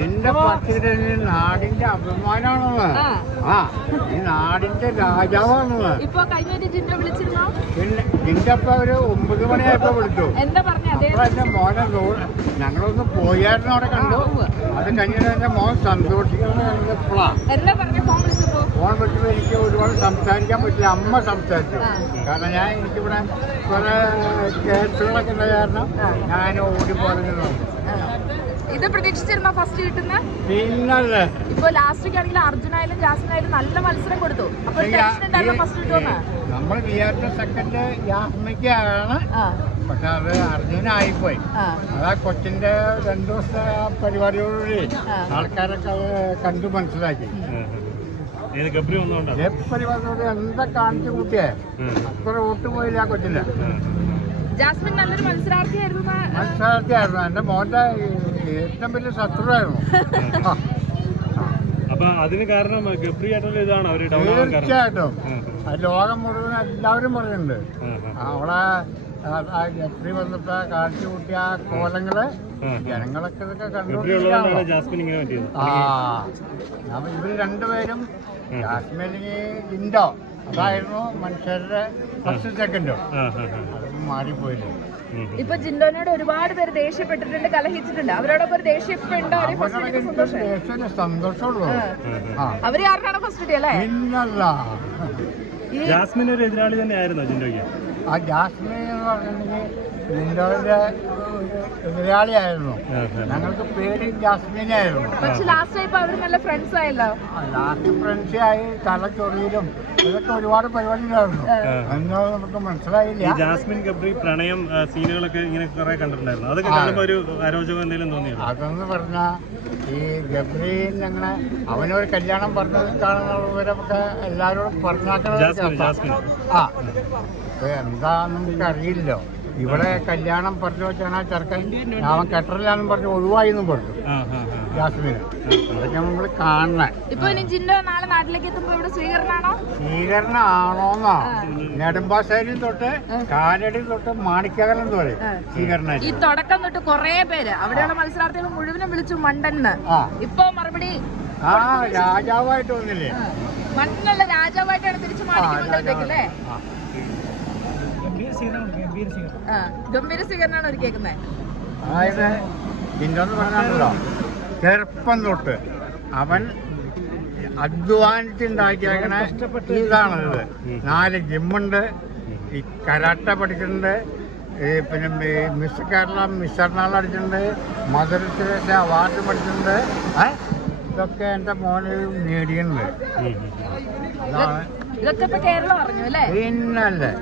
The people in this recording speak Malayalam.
എന്റെ പത്തിരി നാടിന്റെ അഭിമാനമാണെന്ന്. ആ ഈ നാടിന്റെ രാജാവാണെന്ന്. പിന്നെ ജിന്റപ്പ ഒരു 9 മണിയായപ്പോ വിളിച്ചു. അപ്പൊ എന്റെ മോനെ ഞങ്ങളൊന്ന് പോയായിരുന്നു, അവിടെ കണ്ടു. അത് കഴിഞ്ഞിട്ട് എന്റെ മോൻ സന്തോഷിക്കുന്നത് ഫോൺ വിളിച്ചപ്പോൾ എനിക്ക് ഒരുപാട് സംസാരിക്കാൻ പറ്റില്ല. അമ്മ സംസാരിച്ചു. കാരണം എനിക്കിവിടെ കുറെ കേസുകളൊക്കെ ഉള്ള കാരണം ഞാൻ ഓടിപ്പോകുന്നു. ഇത് പ്രതീക്ഷിച്ചിരുന്ന ഫസ്റ്റ് കിട്ടുന്ന പിന്നല്ലേ ഇപ്പൊ ലാസ്റ്റ് ആണെങ്കിൽ അർജുനായാലും ജാസ്മിനായാലും നല്ല മത്സരം കൊടുത്തു. നമ്മൾ വിചാരിച്ച സെക്കൻഡ് ജാസ്മിക്കാണ്, പക്ഷെ അത് അർജുനായിപ്പോയി. അതാ കൊച്ചിന്റെ 2 ദിവസത്തെ പരിപാടിയോടുകൂടി ആൾക്കാരൊക്കെ കണ്ടു മനസ്സിലാക്കി. പരിപാടിയോട് എന്താ കാണിച്ചു കൂട്ടിയേ, അത്ര വോട്ട് പോയില്ല ആ കൊച്ചിന്റെ. ജാസ്മിൻ നല്ലൊരു മത്സരാർത്ഥിയായിരുന്നു. എന്റെ മോന്റെ ഏറ്റവും വലിയ ശത്രുവായിരുന്നു. അപ്പൊ അതിന് കാരണം ഇതാണ് അവര് തീർച്ചയായിട്ടും ലോകം മുഴുവൻ എല്ലാവരും പറയുന്നുണ്ട്. അവിടെ ഗബ്രി വന്നപ്പോ കാണിച്ചു കൂട്ടിയ കോലങ്ങള് ജനങ്ങളൊക്കെ ഇതൊക്കെ കണ്ടു. അപ്പൊ ഇവര് രണ്ടുപേരും ജാസ്മിന് ഇൻഡോ അതായിരുന്നു മനുഷ്യരുടെ ഫസ്റ്റ് സെക്കൻഡോ, അതൊന്നും മാറിപ്പോയില്ല. ഇപ്പൊ ജിൻഡോനോട് ഒരുപാട് പേര് ദേഷ്യപ്പെട്ടിട്ടുണ്ട്, കലഹിച്ചിട്ടുണ്ട്. അവരോടൊപ്പം ഒരു ദേഷ്യപ്പെട്ടോ? സന്തോഷമുള്ളൂ. അവര് ആർക്കാണ് ഫസ്റ്റ് കിട്ടിയല്ലേ? പിന്നല്ല, ജാസ്മിൻ ഒരു എതിരാളി തന്നെ ആയിരുന്നോ ജിൻഡോയ്ക്ക്? ആ ജാസ്മിൻ എന്ന് പറഞ്ഞിട്ടുണ്ടെങ്കിൽ ജിൻഡോയുടെ എതിരാളിയായിരുന്നു. ഞങ്ങൾക്ക് പേര് ജാസ്മിനായിരുന്നു. പക്ഷെ ലാസ്റ്റ് ആയപ്പോ അവര് നല്ല ഫ്രണ്ട്സ് ആയല്ലോ. ലാസ്റ്റ് ഫ്രണ്ട്സ് ആയി, തലച്ചൊറിയിലും ഇതൊക്കെ ഒരുപാട് പരിപാടി ഉണ്ടായിരുന്നു. എന്നോ നമുക്ക് മനസ്സിലായില്ല. ജാസ്മിൻ ഗബ്രി പ്രണയം സീനുകളൊക്കെ ഇങ്ങനെ കുറെ കണ്ടിട്ടുണ്ടായിരുന്നു. അതൊക്കെ കാണുമ്പോൾ ഒരു അരോചകം എന്തെങ്കിലും തോന്നിയോ? അതെന്ന് പറഞ്ഞാ ഈ ഗബ്രി അങ്ങനെ അവനൊരു കല്യാണം പറഞ്ഞത് കാണുന്നവരൊക്കെ എല്ലാവരോടും പറഞ്ഞാക്കണം. ആ എന്താന്ന് നമുക്ക് അറിയില്ലോ. ഇവിടെ കല്യാണം പറഞ്ഞു വെച്ചാണ് ചെറുക്കൻ അവൻ കെട്ടറില്ലാന്നും പറഞ്ഞു ഒഴിവായി എന്നും പറഞ്ഞു ജാസ്മിന്. അതൊക്കെ നമ്മൾ കാണണേ. സ്വീകരണമാണോന്നാ നെടുമ്പാശ്ശേരി തൊട്ട് കാലടി തൊട്ട് മാണിക്കകലം തൊട്ട് സ്വീകരണം. ഈ തുടക്കം തൊട്ട് കുറെ പേര് അവിടെയുള്ള മത്സരാർത്ഥികൾ മുഴുവനും വിളിച്ചു മണ്ടന്ന്. ഇപ്പൊ മറുപടി രാജാവായിട്ട് വന്നില്ലേ? മണ്ണിനുള്ള രാജാവായിട്ടാണ് തിരിച്ചു മാണിക്കല്ലേ? ഗംഭീര സ്വീകരണമാണ് അവർ കേൾക്കുന്നത്. അതായത് ജിൻഡോന്ന് പറഞ്ഞാണല്ലോ, ചെറുപ്പം തൊട്ട് അവൻ അധ്വാനിച്ചുണ്ടാക്കിയേക്കണ ഇതാണത്. 4 ജിമ്മുണ്ട്, ഈ കരാട്ട പഠിച്ചിട്ടുണ്ട്, പിന്നെ മിസ് കേരള മിസ് എറണാകുളം അടിച്ചിട്ടുണ്ട്, മദർ തെരേസ അവാർഡ് പഠിച്ചിട്ടുണ്ട്. ഇതൊക്കെ എൻ്റെ മോന് നേടിയിട്ടുണ്ട്. ഇതൊക്കെ കേരളം അറിഞ്ഞു അല്ലേ? പിന്നല്ലേ.